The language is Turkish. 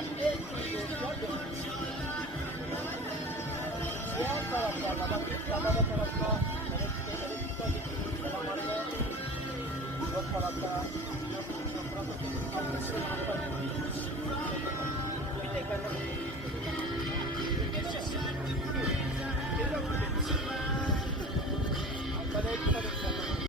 en iyi yolcular benim. Diğer taraflarda bak Kanada tarafta Meksika geçiyoruz. Selamlarla yok tarafta bir tek